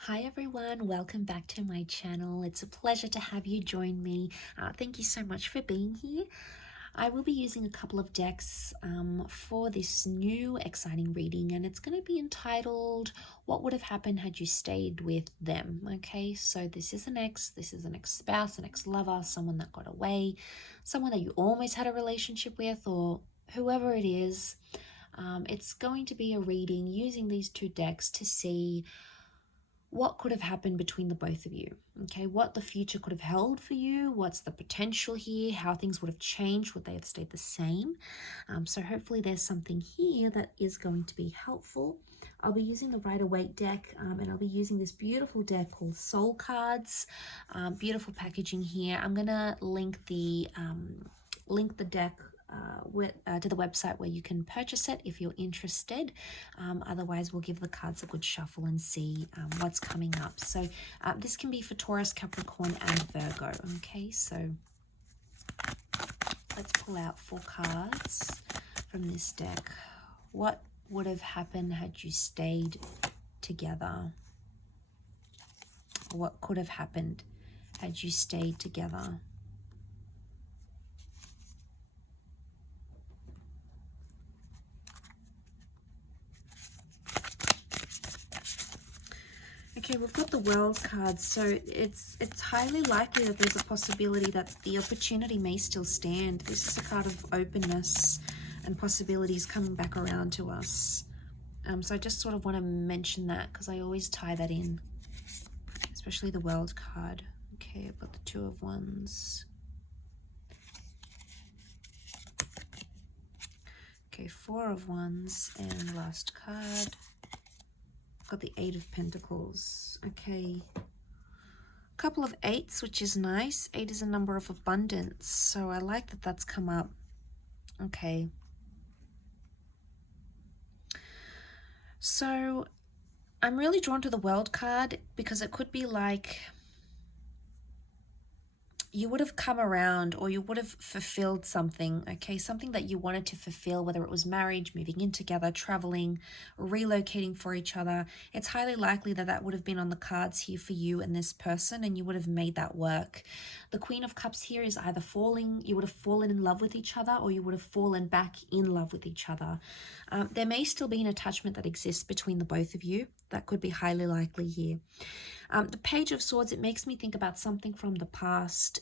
Hi everyone, welcome back to my channel. It's a pleasure to have you join me. Thank you so much for being here. I will be using a couple of decks for this new exciting reading, and it's going to be entitled What Would Have Happened Had You Stayed With Them? Okay, so this is an ex-spouse, an ex-lover, someone that got away, someone that you almost had a relationship with, or whoever it is. It's going to be a reading using these two decks to see what could have happened between the both of you. Okay, what the future could have held for you, what's the potential here, how things would have changed, would they have stayed the same? So hopefully there's something here that is going to be helpful. I'll be using the Rider-Waite deck, and I'll be using this beautiful deck called Soul Cards. Beautiful packaging here. I'm gonna link the deck to the website where you can purchase it if you're interested. Otherwise, we'll give the cards a good shuffle and see what's coming up. So this can be for Taurus, Capricorn, and Virgo. Okay, so let's pull out 4 cards from this deck. What would have happened had you stayed together? What could have happened had you stayed together? Okay, we've got the World card, so it's highly likely that there's a possibility that the opportunity may still stand. This is a card of openness and possibilities coming back around to us. So I just sort of want to mention that because I always tie that in, especially the World card. Okay, I've got the 2 of Wands. Okay, 4 of Wands, and last card. Got the 8 of Pentacles. Okay, couple of 8s, which is nice. 8 is a number of abundance, so I like that that's come up. Okay, so I'm really drawn to the World card because it could be like you would have come around, or you would have fulfilled something, okay? Something that you wanted to fulfill, whether it was marriage, moving in together, traveling, relocating for each other. It's highly likely that that would have been on the cards here for you and this person, and you would have made that work. The Queen of Cups here is either you would have fallen in love with each other, or you would have fallen back in love with each other. There may still be an attachment that exists between the both of you. That could be highly likely here. The Page of Swords, it makes me think about something from the past,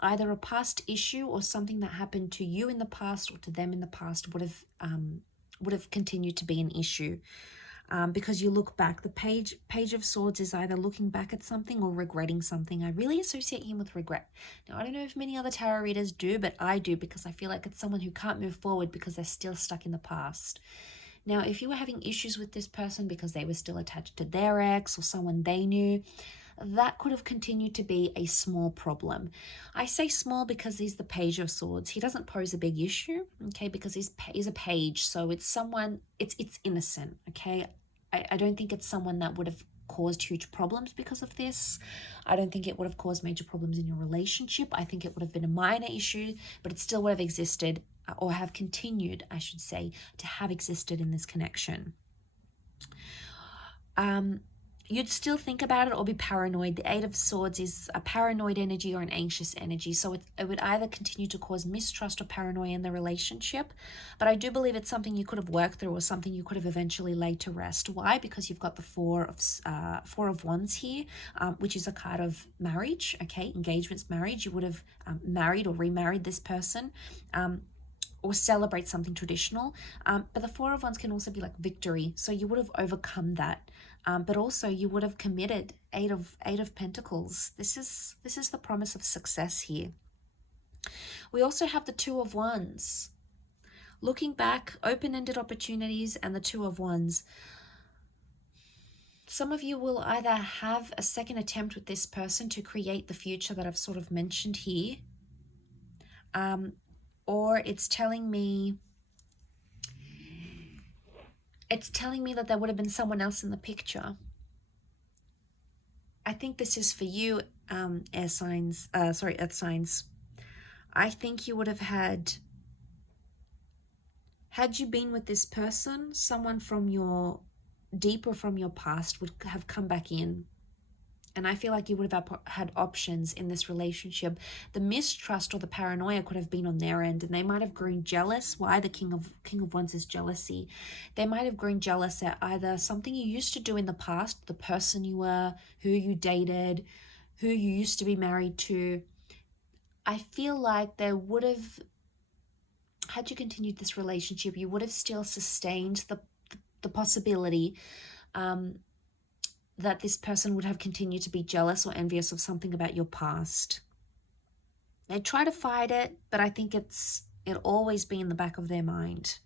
either a past issue or something that happened to you in the past or to them in the past would have continued to be an issue. Because you look back, the Page of Swords is either looking back at something or regretting something. I really associate him with regret. Now, I don't know if many other tarot readers do, but I do, because I feel like it's someone who can't move forward because they're still stuck in the past. Now, if you were having issues with this person because they were still attached to their ex or someone they knew, that could have continued to be a small problem. I say small because he's the Page of Swords. He doesn't pose a big issue, okay, because he's a page, so it's someone, it's innocent, okay? I don't think it's someone that would have caused huge problems because of this. I don't think it would have caused major problems in your relationship. I think it would have been a minor issue, but it still would have existed, or have continued, I should say, to have existed in this connection. You'd still think about it or be paranoid. The 8 of Swords is a paranoid energy or an anxious energy. So it would either continue to cause mistrust or paranoia in the relationship. But I do believe it's something you could have worked through, or something you could have eventually laid to rest. Why? Because you've got the 4 of Wands here, which is a card of marriage, okay? Engagements, marriage. You would have married or remarried this person. Or celebrate something traditional. But the 4 of Wands can also be like victory. So you would have overcome that. But also you would have committed. 8 of Pentacles. This is the promise of success here. We also have the 2 of Wands. Looking back, open-ended opportunities, and the 2 of Wands. Some of you will either have a second attempt with this person to create the future that I've sort of mentioned here. Or it's telling me that there would have been someone else in the picture. I think this is for you, earth signs. I think you would have had you been with this person, someone from your deeper from your past would have come back in. And I feel like you would have had options in this relationship. The mistrust or the paranoia could have been on their end, and they might have grown jealous. Why? The King of Wands is jealousy. They might have grown jealous at either something you used to do in the past, the person you were, who you dated, who you used to be married to. I feel like they would have, had you continued this relationship, you would have still sustained the possibility that this person would have continued to be jealous or envious of something about your past. They try to fight it, but I think it'll always be in the back of their mind.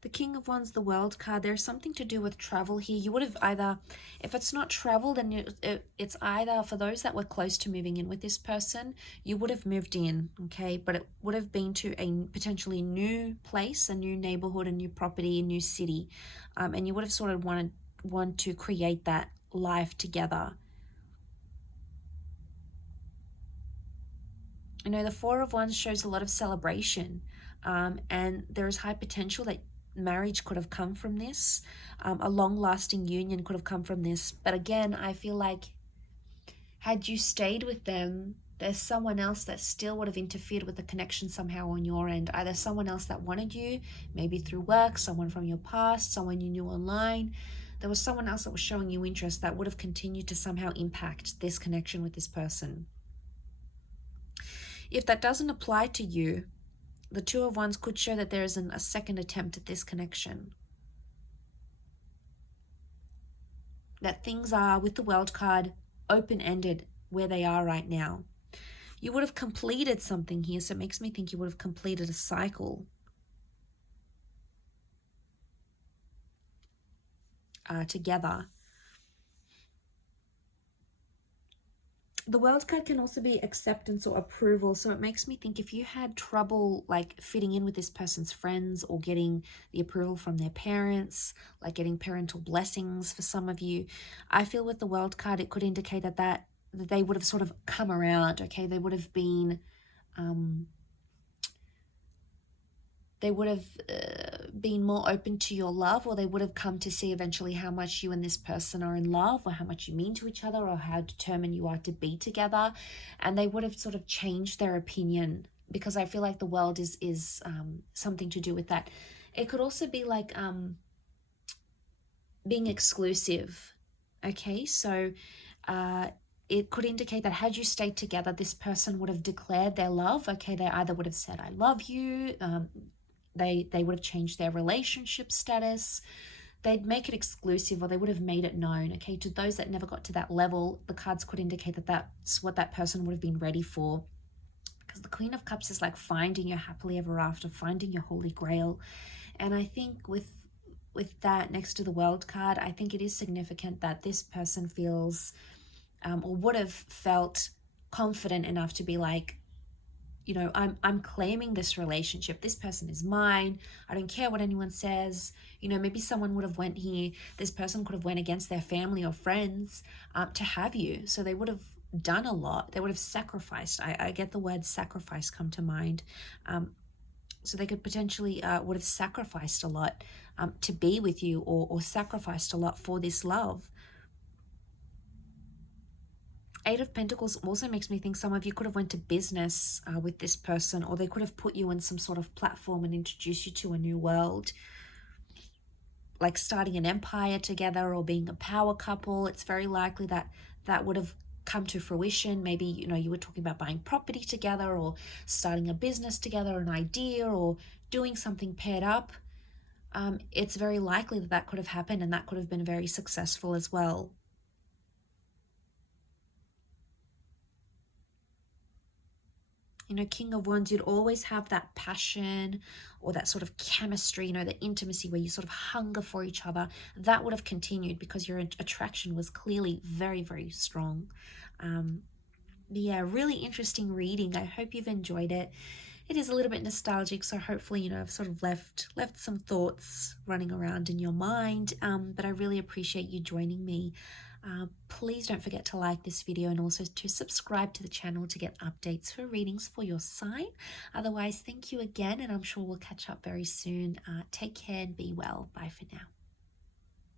The King of Wands, the World card, there's something to do with travel here. You would have either, if it's not travel, then it's either for those that were close to moving in with this person, you would have moved in, okay? But it would have been to a potentially new place, a new neighborhood, a new property, a new city. And you would have sort of want to create that life together. You know, the Four of Wands shows a lot of celebration, and there is high potential that marriage could have come from this. A long-lasting union could have come from this. But again, I feel like had you stayed with them, there's someone else that still would have interfered with the connection somehow on your end. Either someone else that wanted you, maybe through work, someone from your past, someone you knew online. There was someone else that was showing you interest that would have continued to somehow impact this connection with this person. If that doesn't apply to you, the Two of Wands could show that there is a second attempt at this connection. That things are, with the World card, open-ended where they are right now. You would have completed something here, so it makes me think you would have completed a cycle. Together. The World card can also be acceptance or approval, so it makes me think if you had trouble like fitting in with this person's friends or getting the approval from their parents, like getting parental blessings for some of you, I feel with the World card it could indicate that they would have sort of come around, okay? They would have been been more open to your love, or they would have come to see eventually how much you and this person are in love, or how much you mean to each other, or how determined you are to be together. And they would have sort of changed their opinion, because I feel like the World is something to do with that. It could also be like being exclusive, okay? So it could indicate that had you stayed together, this person would have declared their love, okay? They either would have said, I love you, they would have changed their relationship status, they'd make it exclusive, or they would have made it known, okay? To those that never got to that level, the cards could indicate that that's what that person would have been ready for. Because the Queen of Cups is like finding your happily ever after, finding your holy grail. And I think with that next to the World card, I think it is significant that this person feels or would have felt confident enough to be like, you know, I'm claiming this relationship. This person is mine. I don't care what anyone says. You know, maybe someone would have went here. This person could have went against their family or friends to have you. So they would have done a lot. They would have sacrificed. I get the word sacrifice come to mind. So they could potentially would have sacrificed a lot to be with you, or sacrificed a lot for this love. Eight of Pentacles also makes me think some of you could have went to business with this person, or they could have put you in some sort of platform and introduced you to a new world, like starting an empire together or being a power couple. It's very likely that that would have come to fruition. Maybe, you know, you were talking about buying property together, or starting a business together, an idea, or doing something paired up. It's very likely that that could have happened, and that could have been very successful as well. You know, King of Wands, you'd always have that passion or that sort of chemistry, you know, the intimacy where you sort of hunger for each other. That would have continued because your attraction was clearly very, very strong. Yeah, really interesting reading. I hope you've enjoyed it. It is a little bit nostalgic, so hopefully, you know, I've sort of left some thoughts running around in your mind. But I really appreciate you joining me. Please don't forget to like this video and also to subscribe to the channel to get updates for readings for your sign. Otherwise, thank you again, and I'm sure we'll catch up very soon. Take care and be well. Bye for now.